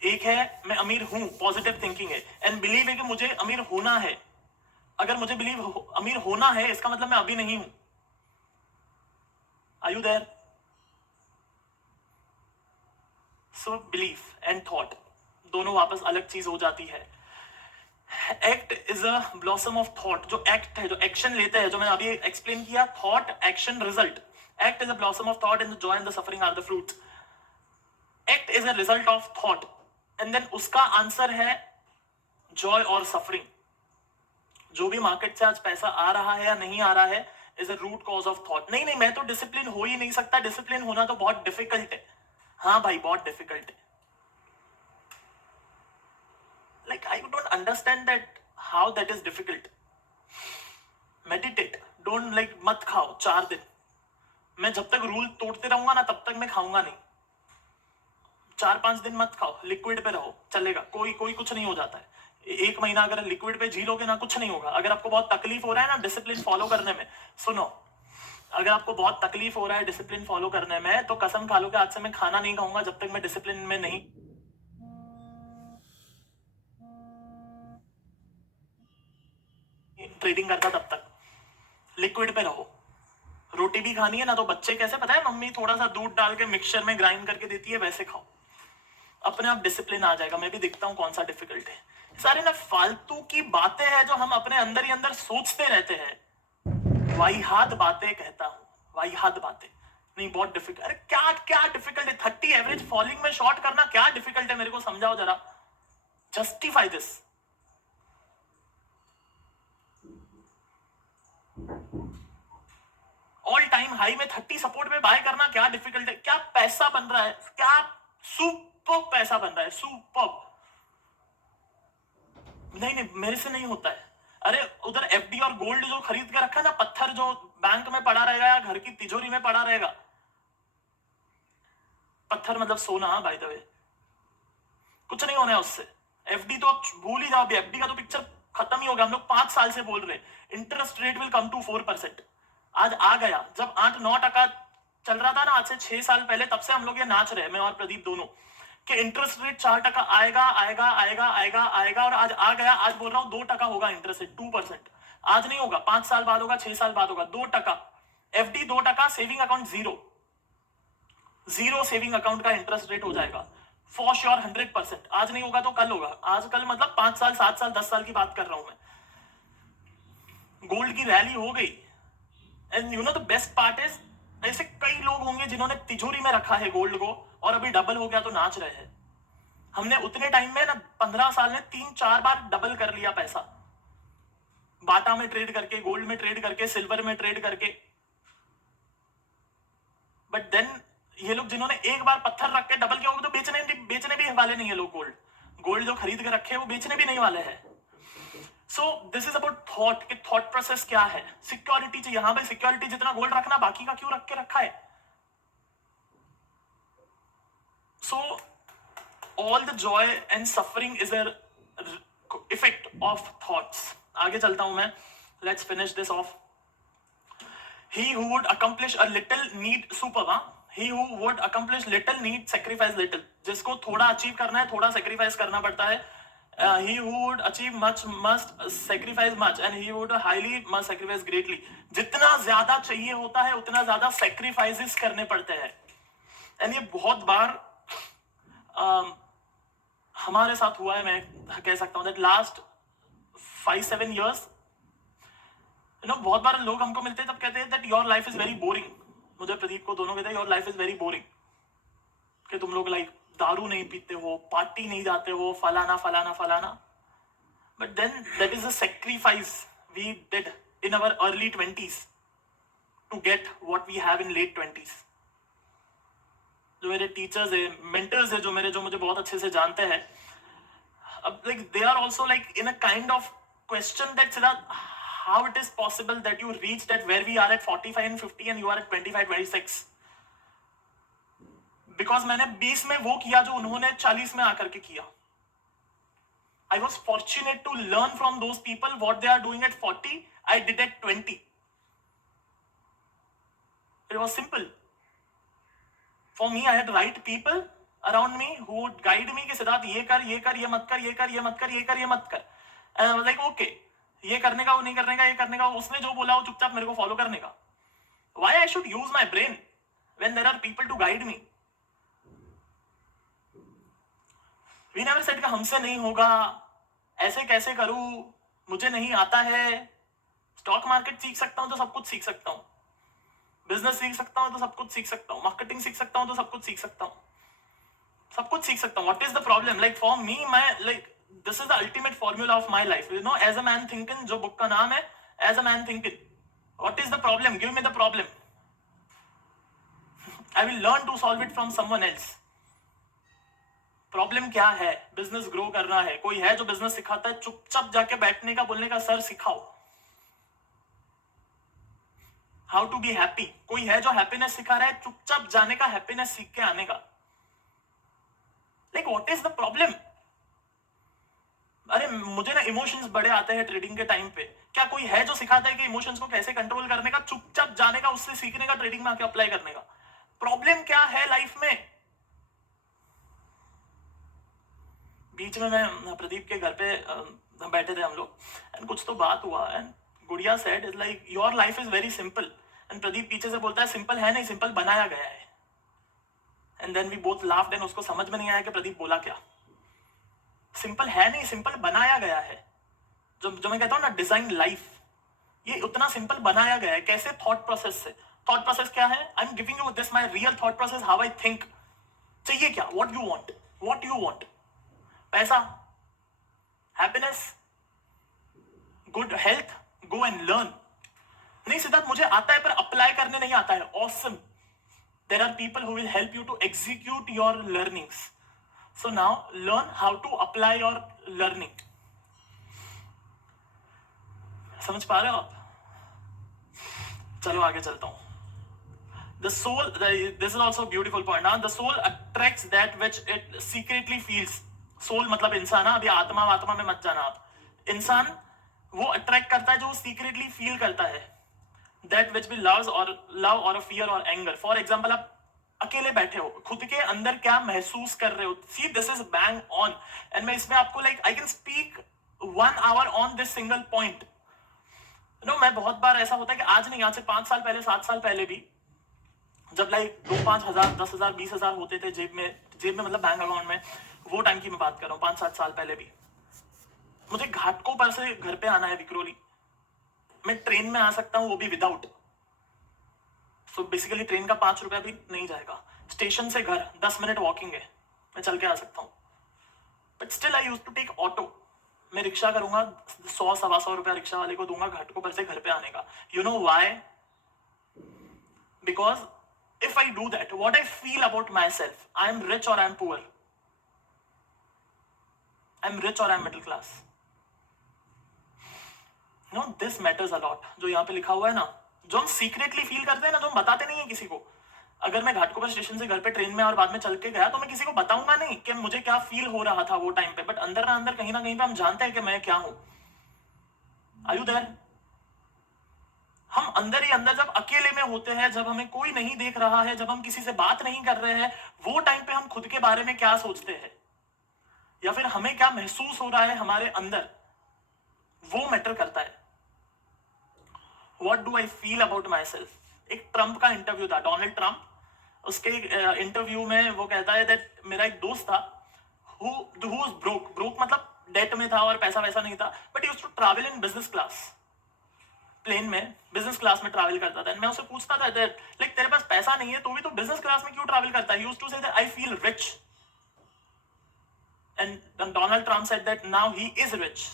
एक है मैं अमीर हूं, पॉजिटिव थिंकिंग है, एंड बिलीव है कि मुझे अमीर होना है. अगर मुझे बिलीव अमीर होना है, इसका मतलब मैं अभी नहीं हूं. Are you there? So belief and thought दोनों वापस अलग चीज हो जाती है. Act is a blossom of thought. जो एक्ट है, जो एक्शन लेते हैं, जो मैंने अभी एक्सप्लेन किया, thought, action, result. Act is a blossom of thought and the joy and the suffering are the fruits. Act is a result of thought and then उसका आंसर है जॉय और सफरिंग. जो भी मार्केट से आज पैसा आ रहा है या नहीं आ रहा है is a root cause of thought. नहीं, मैं तो डिसिप्लिन हो ही नहीं सकता, डिसिप्लिन होना तो बहुत डिफिकल्ट है. हाँ भाई, बहुत डिफिकल्ट है. Like, I don't understand that how that is difficult. Meditate. Don't like मत खाओ 4 दिन. मैं जब तक रूल तोड़ते रहूंगा ना तब तक मैं खाऊंगा नहीं. 4-5 दिन मत खाओ, लिक्विड पे रहो, चलेगा. कोई कुछ नहीं हो जाता है. 1 महीना अगर लिक्विड पे जी लोगे ना, कुछ नहीं होगा. अगर आपको बहुत तकलीफ हो रहा है ना डिसिप्लिन फॉलो करने में, सुनो, अगर आपको बहुत तकलीफ हो रहा है डिसिप्लिन फॉलो करने में, तो कसम खा लो कि आज से मैं खाना नहीं खाऊंगा जब तक मैं डिसिप्लिन में नहीं ट्रेडिंग करता. तब तक लिक्विड पे रहो. रोटी भी खानी है ना, तो बच्चे कैसे, पता है, मम्मी थोड़ा सा दूध डाल के मिक्सचर में ग्राइंड करके देती है, वैसे खाओ. अपने आप डिसिप्लिन आ जाएगा. मैं भी देखता हूं कौन सा डिफिकल्ट है. सारे ना फालतू की बातें हैं जो हम अपने अंदर ही अंदर सोचते रहते हैं. वाहियात बातें कहता हूं, वाहियात बातें नहीं. बहुत डिफिकल्ट. अरे क्या क्या डिफिकल्ट है? 30 एवरेज फॉलिंग में शॉर्ट करना क्या डिफिकल्ट है? मेरे को समझाओ जरा. Justify this. All time high में 30 सपोर्ट में बाय करना क्या डिफिकल्ट है? क्या पैसा बन रहा है, क्या सुपर पैसा बन रहा है, सुपर. नहीं, मेरे से नहीं होता है. अरे उधर एफडी और गोल्ड जो खरीद के रखा है ना, पत्थर जो बैंक में पड़ा रहेगा या घर की तिजोरी में पड़ा रहेगा. पत्थर मतलब सोना, बाय द वे. कुछ नहीं होना है उससे. एफडी तो आप भूल ही जाओ. एफडी का तो पिक्चर खत्म ही हो गया. हम लोग 5 साल से बोल रहे हैं interest rate will come to 4%. आज आ गया. जब 8-9% चल रहा था ना आज से 6 साल पहले, तब से हम लोग ये नाच रहे हैं, मैं और प्रदीप दोनों, कि इंटरेस्ट रेट 4% आएगा आएगा आएगा आएगा आएगा. और आज आ गया. आज बोल रहा हूं 2% होगा इंटरेस्ट रेट, 2%. आज नहीं होगा, 5 साल बाद होगा, 6 साल बाद होगा. 2%. FD 2%, saving account 0 saving account का इंटरेस्ट रेट हो जाएगा फॉर श्योर 100%. आज नहीं होगा तो कल होगा. आज कल मतलब 5 साल 7 साल 10 साल की बात कर रहा हूं मैं. गोल्ड की रैली हो गई. And you know the best part is, ऐसे कई लोग होंगे जिन्होंने तिजोरी में रखा है गोल्ड को और अभी डबल हो गया तो नाच रहे हैं. हमने उतने टाइम में ना 15 साल में 3-4 बार डबल कर लिया पैसा. बाटा में ट्रेड करके, गोल्ड में ट्रेड करके, सिल्वर में ट्रेड करके. बट देन ये लोग जिन्होंने एक बार पत्थर रख के डबल किया होगा तो बेचने भी वाले नहीं है लोग. गोल्ड जो खरीद के रखे हैं वो बेचने भी नहीं वाले हैं. So this is about thought. कि थॉट प्रोसेस क्या है. सिक्योरिटी चाहिए. हाँ भाई, सिक्योरिटी जितना गोल्ड रखना, बाकी का क्यों रख के रखा है. So all the joy and suffering is a effect of thoughts. आगे चलता हूं मैं. Let's finish this of. He who would accomplish a little need super. He who would accomplish little need sacrifice little. जिसको थोड़ा achieve करना है थोड़ा sacrifice करना पड़ता है. He who would achieve much must sacrifice much and he who would highly must sacrifice greatly. जितना ज्यादा चाहिए होता है उतना ज्यादा sacrifices करने पड़ते हैं. एंड ये बहुत बार हमारे साथ हुआ है. मैं कह सकता हूं that last 5-7 years बहुत बार लोग हमको मिलते हैं तब कहते हैं that your life is very boring. मुझे प्रदीप को दोनों कहते हैं your life is very boring. कि तुम लोग लाइक दारू नहीं पीते हो, पार्टी नहीं जाते हो, फलाना फलाना फलाना. But then that is a sacrifice we did in our early 20s to get what we have in late 20s. जो मेरे टीचर्स है, मेंटर्स है, जो मुझे बहुत अच्छे से जानते हैं, अब like they are also like in a kind of question that Siddharth, how it is possible that you reached at where we are at 45 and 50 and you are at 25-26. Because मैंने 20 में वो किया जो उन्होंने 40 में आकर के किया. I was fortunate to learn from those people what they are doing at 40. I did at 20. It was simple. For me, I had right people around me who would guide me कि सिद्धार्थ ये कर, ये कर, ये मत कर, ये कर, ये मत कर, ये कर, ये मत कर. And I was like, okay, ये करने का, वो नहीं करने का, ये करने का, उसने जो बोला वो चुपचाप मेरे को फॉलो करने का. Why I should use my brain when there are people to guide me? We never said कि हमसे नहीं होगा, ऐसे कैसे करूं, मुझे नहीं आता है. स्टॉक मार्केट सीख सकता हूं तो सब कुछ सीख सकता हूं, बिजनेस सीख सकता हूं तो सब कुछ सीख सकता हूं, मार्केटिंग सीख सकता हूं तो सब कुछ सीख सकता हूं, सब कुछ सीख सकता हूं. What is the problem? Like for me, मैं like this is the ultimate formula of my life. You know, as a man thinking, जो बुक का नाम है, as a man thinking. What is the problem? Give me the problem. I will learn to solve it from someone else. Problem क्या है? Business grow करना है. कोई है जो बिजनेस सिखाता है? चुपचाप जाके बैठने का, बोलने का, सर सिखाओ हाउ टू बी हैप्पी. कोई है जो हैप्पीनेस सिखा रहा है? चुपचाप जाने का, हैप्पीनेस सीख के आने का. Like what is the problem? अरे मुझे ना इमोशंस बड़े आते हैं ट्रेडिंग के टाइम पे. क्या कोई है जो सिखाता है कि इमोशंस को कैसे कंट्रोल करने का? चुपचाप जाने का, उससे सीखने का, ट्रेडिंग में आके अप्लाई करने का. प्रॉब्लम क्या है लाइफ में? बीच में मैं प्रदीप के घर पे बैठे थे हम लोग, एंड कुछ तो बात हुआ, एंड गुड़िया said is like your life is very simple. And Pradeep पीछे से बोलता है सिंपल है नहीं, सिंपल बनाया गया है. And then we both laughed, and उसको समझ में नहीं आया कि प्रदीप बोला क्या. सिंपल है नहीं, सिंपल बनाया गया है. जो मैं कहता हूं ना, डिजाइन लाइफ, ये उतना सिंपल बनाया गया है. कैसे? थॉट प्रोसेस से. थॉट प्रोसेस क्या है? I am giving you this my real thought process, how I think. चाहिए क्या? What you want, what you want. पैसा, happiness, good health, go and learn. नहीं सिद्धार्थ मुझे आता है पर अप्लाई करने नहीं आता है. Awesome. There are people who will help you to execute your learnings. So now learn how to apply your learning. समझ पा रहे हो आप? चलो आगे चलता हूं. The soul, this is also a beautiful point. Now, the soul attracts that which it secretly feels. Soul मतलब इंसान. अभी आत्मा आत्मा में मत जाना आप. इंसान वो अट्रैक्ट करता है जो सीक्रेटली फील करता है. That which we loves or love or a fear or anger. For example, आप अकेले बैठे हो, खुद के अंदर क्या महसूस कर रहे हो. See, this is bang on. And मैं इसमें आपको like I can speak 1 hour on this single point. No मैं बहुत बार ऐसा होता है कि आज नहीं, आज से 5 साल पहले, 7 साल पहले भी, जब लाइक 2-5 हजार, 10,000, 20,000 होते थे जेब में मतलब बैंक अकाउंट में, वो टाइम की मैं बात कर रहा हूँ. 5-7 साल पहले भी मुझे घाटकों पर से घर पे आना है विक्रोली. मैं ट्रेन में आ सकता हूँ, वो भी विदाउट. सो बेसिकली ट्रेन का 5 रुपया भी नहीं जाएगा. स्टेशन से घर 10 मिनट वॉकिंग है, मैं चल के आ सकता हूँ. But still I use to take auto. मैं रिक्शा करूंगा, 100-125 रुपया रिक्शा वाले को दूंगा घाटकों पर से घर पे आने का. You know why? Because if I do that, what I feel about myself, I am rich or I am poor, I am rich or I am middle class. No, this matters a lot. जो यहाँ पे लिखा हुआ है ना, जो हम secretly feel करते हैं ना, जो हम बताते नहीं है किसी को. अगर मैं घाटकोपर स्टेशन से घर पे ट्रेन में और बाद में चल के गया तो मैं किसी को बताऊंगा नहीं कि मुझे क्या फील हो रहा था वो टाइम पे. बट अंदर ना अंदर कहीं ना कहीं पे हम जानते हैं कि मैं क्या हूं. Are you there? हम अंदर ही अंदर जब अकेले में होते हैं, जब हमें कोई नहीं देख रहा है, जब हम किसी से बात नहीं कर रहे हैं, वो टाइम पे हम खुद के बारे में क्या सोचते हैं या फिर हमें क्या महसूस हो रहा है हमारे अंदर, वो मैटर करता है. What do I feel about my self. एक ट्रंप का इंटरव्यू था, डोनाल्ड ट्रंप. उसके इंटरव्यू में वो कहता है दैट मेरा एक दोस्त था who was broke मतलब डेट में था और पैसा वैसा नहीं था, but used to travel in business class. Plane में बिजनेस क्लास में ट्रैवल करता था. मैं उससे पूछता था लाइक तेरे पास पैसा नहीं है तो भी तो बिजनेस क्लास में क्यों ट्रैवल करता है. Used to say that I feel rich. And Donald Trump said that now he is rich.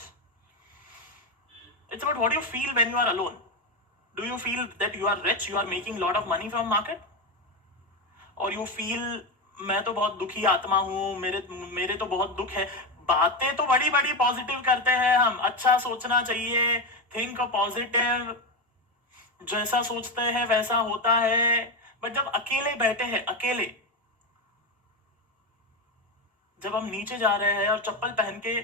It's about what you feel when you are alone. Do you feel that you are rich, you are making lot of money from market, और you feel मैं तो बहुत दुखी आत्मा हूं, मेरे तो बहुत दुख है. बातें तो बड़ी बड़ी पॉजिटिव करते हैं हम. अच्छा सोचना चाहिए, थिंक पॉजिटिव, जैसा सोचते हैं वैसा होता है. बट जब अकेले बैठे हैं, अकेले जब हम नीचे जा रहे हैं और चप्पल पहन के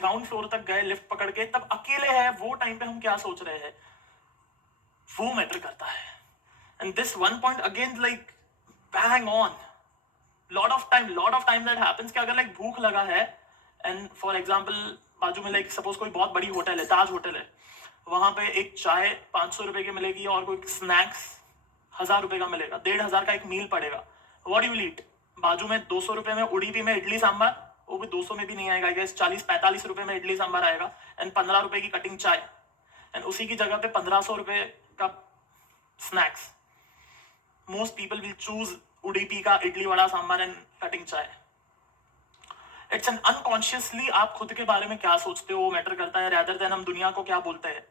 ग्राउंड फ्लोर तक गए लिफ्ट पकड़ के, तब अकेले है, वो टाइम पे हम क्या सोच रहे हैं, वो मैटर करता है. And this one point again like bang on. Lot of time that happens कि अगर लाइक भूख लगा है एंड फॉर एग्जांपल बाजू में लाइक सपोज कोई बहुत बड़ी होटल है, ताज होटल है, वहां पे एक चाय 500 रुपए की मिलेगी और कोई स्नैक्स 1000 रुपए का मिलेगा, 1500 का एक मील पड़ेगा. What you will eat? बाजू में 200 रुपए में उडीपी में इडली सांभर, वो भी 200 में भी नहीं आएगा, 40-45 रुपए में इडली सांभर आएगा एंड 15 रुपए की कटिंग चाय, एंड उसी की जगह पे 1500 रुपए का snacks. Most people will choose Udupi का इडली वड़ा सांभर एंड कटिंग चाय. इट्स एन अनकॉन्शियसली आप खुद के बारे में क्या सोचते हो वो मैटर करता है, रैदर देन हम दुनिया को क्या बोलते हैं.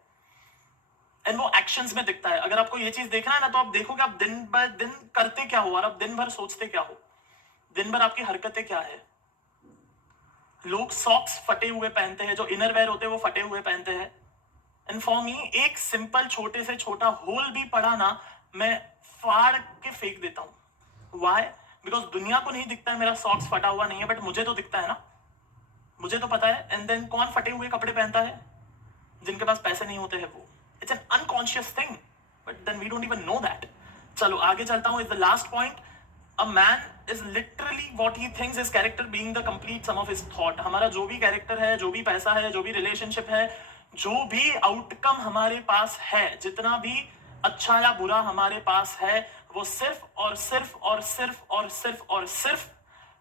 एंड वो एक्शंस में दिखता है. अगर आपको ये चीज देखना है ना, तो आप देखोगे आप दिन ब दिन करते क्या हो और आप दिन भर सोचते क्या हो, दिन भर आपकी हरकतें क्या है. लोग सॉक्स फटे हुए पहनते हैं, जो इनर वेयर होते हैं वो फटे हुए पहनते हैं. एंड फॉर मी एक सिंपल छोटे से छोटा होल भी पड़ा ना, मैं फाड़ के फेंक देता हूं. वाई? बिकॉज दुनिया को नहीं दिखता है मेरा सॉक्स फटा हुआ नहीं है, बट मुझे तो दिखता है ना, मुझे तो पता है. एंड देन कौन फटे हुए कपड़े पहनता है? जिनके पास पैसे नहीं होते हैं वो. It's an unconscious thing, but then we don't even know that. चलो आगे चलता हूं. Is the last point. A man is literally what he thinks, his character being the complete sum of his thought. हमारा जो भी character है, जो भी पैसा है, जो भी रिलेशनशिप है, जो भी आउटकम हमारे पास है, जितना भी अच्छा या बुरा हमारे पास है, वो सिर्फ और सिर्फ और सिर्फ और सिर्फ और सिर्फ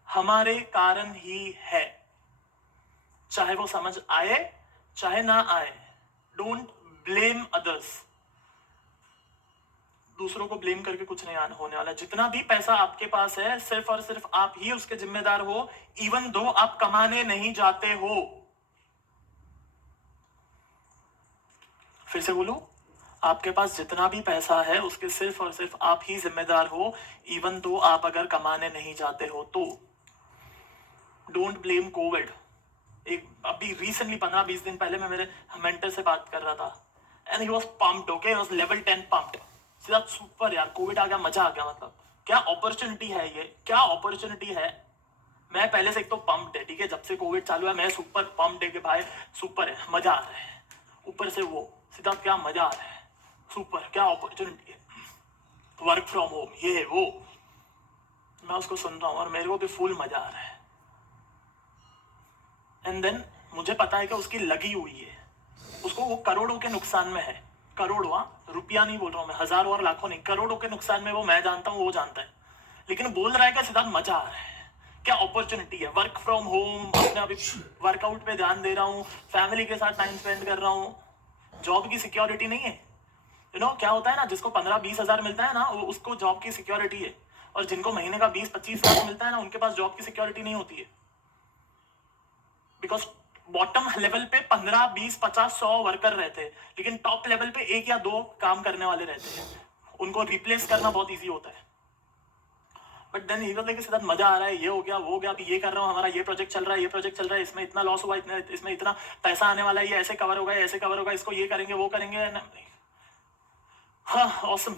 हमारे कारण ही है. चाहे वो समझ आए चाहे ना आए. Don't blame others. दूसरों को ब्लेम करके कुछ नहीं होने वाला. जितना भी पैसा आपके पास है, सिर्फ और सिर्फ आप ही उसके जिम्मेदार हो, इवन दो आप कमाने नहीं जाते हो. फिर से बोलो, आपके पास जितना भी पैसा है उसके सिर्फ और सिर्फ आप ही जिम्मेदार हो, इवन दो आप अगर कमाने नहीं जाते हो तो. Don't blame Covid. एक अभी रिसेंटली 15-20 दिन पहले मैं मेरे मेंटर से बात कर रहा था and he was pumped. Okay, was level 10 pumped. सीधा सुपर यार, कोविड आ गया, मजा आ गया. मतलब क्या अपॉर्चुनिटी है ये, क्या अपॉर्चुनिटी है. मैं पहले से एक तो पम्प्ड है, ठीक है, जब से कोविड चालू है मैं सुपर पम्प्ड है कि भाई सुपर है, मजा आ रहा है. ऊपर से वो सीधा क्या मजा आ रहा है, सुपर, क्या अपॉर्चुनिटी है, वर्क फ्रॉम होम, ये है वो. मैं उसको सुन रहा हूँ और मेरे को भी फुल मजा आ रहा है. एंड देन मुझे पता है कि उसकी लगी हुई है, उसको वो करोड़ों के नुकसान में है. करोड़ों, रुपया नहीं बोल रहा हूं मैं, हजारों और लाखों नहीं, करोड़ों के नुकसान में वो. मैं जानता हूं, वो जानता है, लेकिन बोल रहा है कि सिद्धार्थ मजा आ रहा है. क्या अपॉर्चुनिटी है, वर्क फ्रॉम होम, अपने अभी वर्कआउट पे ध्यान दे रहा हूँ, फैमिली के साथ टाइम स्पेंड कर रहा हूँ. जॉब की सिक्योरिटी नहीं है. यू नो क्या होता है ना, जिसको 15-20 हजार मिलता है ना, वो उसको जॉब की सिक्योरिटी है, और जिनको महीने का 20-25 लाख मिलता है ना, उनके पास जॉब की सिक्योरिटी नहीं होती है. बिकॉज बॉटम लेवल पे 15-20-50-100 वर्कर रहते हैं, लेकिन टॉप लेवल पे 1 या 2 काम करने वाले रहते हैं. उनको रिप्लेस करना बहुत इजी होता है. But then he was like Siddharth मजा आ रहा है, ये हो गया, वो हो गया, अभी ये कर रहा हूँ, हमारा ये प्रोजेक्ट चल रहा है, ये प्रोजेक्ट चल रहा है, इसमें इतना लॉस हुआ, इसमें इतना पैसा आने वाला है, ये ऐसे कवर होगा, ऐसे कवर होगा, इसको ये करेंगे, वो करेंगे. हाँ, ऑसम.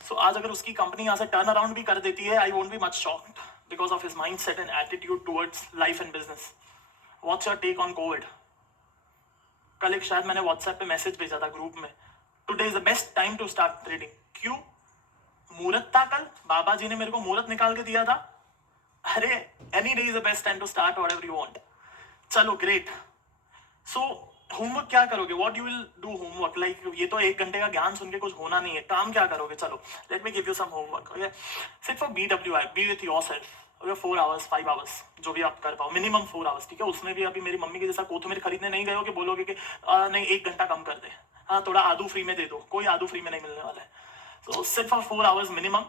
सो आज अगर उसकी कंपनी यहाँ से टर्न अराउंड भी कर देती है, I won't be much shocked because of his mindset and attitude towards life and business. What's your take on COVID? कल एक शायद मैंने व्हाट्सएप पे मैसेज भेजा था ग्रुप में, today is the best time to start trading. क्यों? मुहूर्त था कल, बाबा जी ने मेरे को मुहूर्त निकाल के दिया था. अरे any day is the best time to start whatever you want. चलो ग्रेट. सो होमवर्क क्या करोगे? What you will do homework? Like ये तो 1 घंटे का ज्ञान सुन के कुछ होना नहीं है. काम क्या करोगे? चलो let me give you some homework. Okay, sit for BWI, be with yourself. Okay, 4 hours 5 hours जो भी आप कर पाओ, मिनिमम 4 आवर्स. ठीक है, उसमें भी अभी मेरी मम्मी के जैसा कोथमीर खरीदने नहीं गए हो कि बोलोगे कि नहीं 1 घंटा कम कर दे, हाँ थोड़ा आदू फ्री में दे दो. कोई आदू फ्री में नहीं मिलने वाला है. So sit for 4 hours minimum,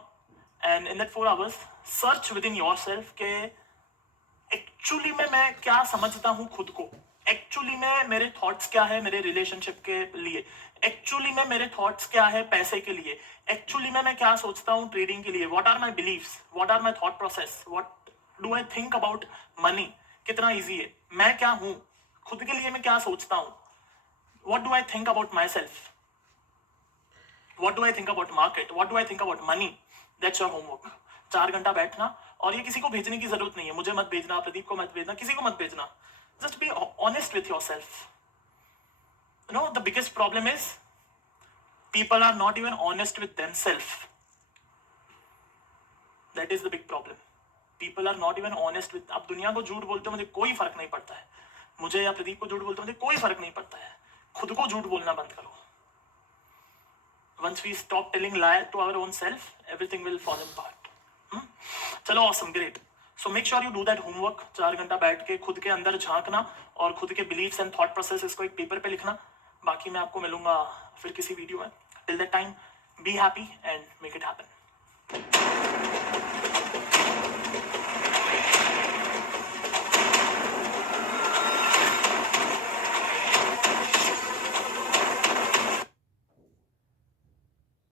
and in that 4 hours search with in yourself के एक्चुअली में मैं क्या समझता हूँ खुद को, एक्चुअली में मेरे थॉट्स क्या है मेरे रिलेशनशिप के लिए, एक्चुअली में मेरे थॉट्स क्या है पैसे के लिए, एक्चुअली में मैं क्या सोचता हूँ ट्रेडिंग के लिए. What are my beliefs, what are my thought process, what do I think about money. कितना इजी है, मैं क्या हूं, खुद के लिए मैं क्या सोचता हूं. What do I think about my self, what do I think about market, what do I think about money. That's your homework. 4 घंटा बैठना और ये किसी को भेजने की जरूरत नहीं है, मुझे मत भेजना, प्रदीप को मत भेजना, किसी को मत भेजना. Just be honest with your self. You know, the biggest problem is people are not even honest with themselves. That is the big problem. People are not even honest with. अब दुनिया को झूठ बोलते हो मुझे कोई फर्क नहीं पड़ता है, मुझे या प्रदीप को झूठ बोलते हो मुझे कोई फर्क नहीं पड़ता है. खुद को झूठ बोलना बंद करो. Once we stop telling lie to our own self, everything will fall apart. चलो, awesome, great. So make sure you do that homework. 4 घंटा बैठ के खुद के अंदर झांकना और खुद के beliefs and thought processes को एक पेपर पे लिखना. बाकी मैं आपको मिलूंगा फिर किसी वीडियो में. Till that time, be happy and make it happen.